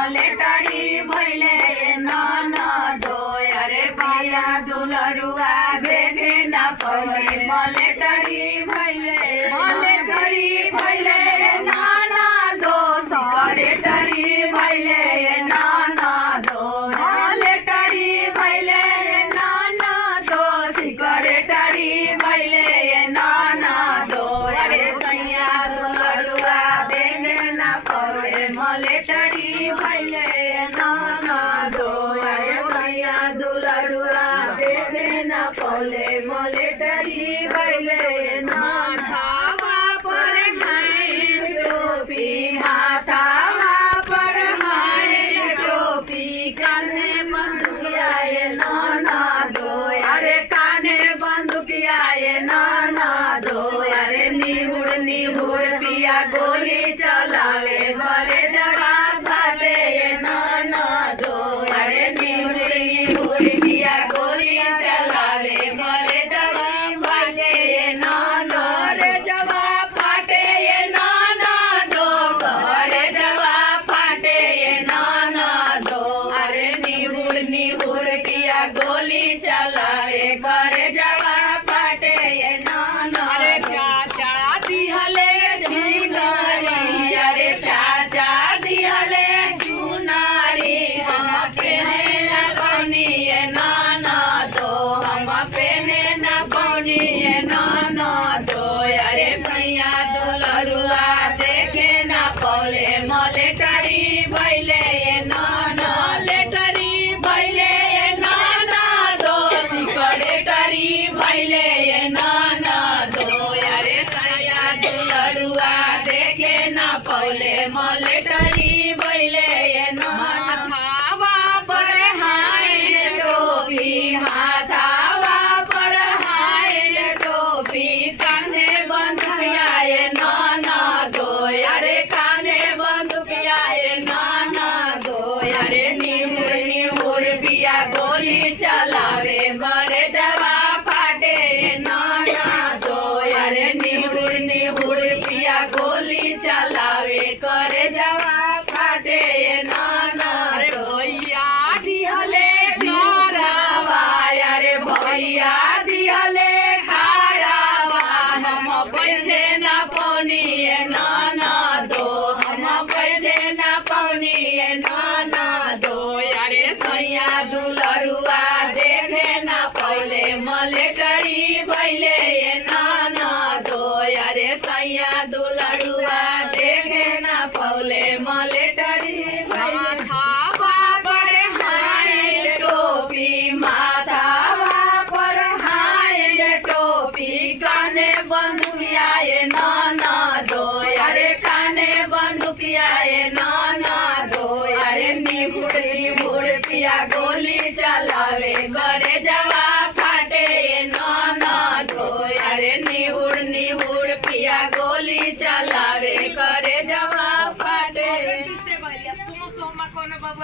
military भैले ननदो अरे पिया दुलरुआ देखे न पौले मलेटरी भैले ननदो सरेटरी भैले ननदो मलेटरी भैले ननदो सिकरेटरी भैले ननदो अरे सैया दुलरुआ देखे न पौले मलेटरी भैले ननदो अरे सैया दुलरुआ देखे न पौले मलेटरी भैले ननदो पर खाए टोपी हाथावा पर हाए टोपी कान्हे बंदुकियाए ननदो अरे कान्हे बंदुकियाए ननदो अरे निहुर निहुर पिया गोली चलावे बड़े जरा भाटे ननदो अरे निहुर निहुर पिया गोली चलावे बड़े जरा भाटे ननदो रे जवा फाटे ननदो बड़े जवा फाटे ननदो अरे निहुर निहुर पिया गोली चलावे करे जवा फाटे ननदो अरे चाचा दिहले झुनारी अरे चाचा दिहले झुनारी हम पेने न पौनी ननदो हम पेने न पौनी ननदो अरे सैया दुलरुआ देखे न पौले मलेटरी भैले ननलेटरी भैले ननदो सिकरेटरी भैले ननदो अरे सैया दुलरुआ देखे न पौले मलेटरी भैले ननदो पर हाय टोपी हाथावा पर हाय टोपी कान्हे बंदुकियाए ननदो अरे कान्हे बंदुकियाए ननदो अरे निहुर निहुर पिया गोली चलावे बड़े जवा फाटे ननदो अरे निहुर निहुर पिया गोली चलावे करे जवा फाटे ननदो भैया दिहले घरवा अरे भैया दिहले घरवा हम बैठे न पौनी ननदो हम बैठे न पौनी ननदो अरे सैया दुलरुआ देखे न पौले मलेटरी भैले ननदो अरे सैया दुलरुआ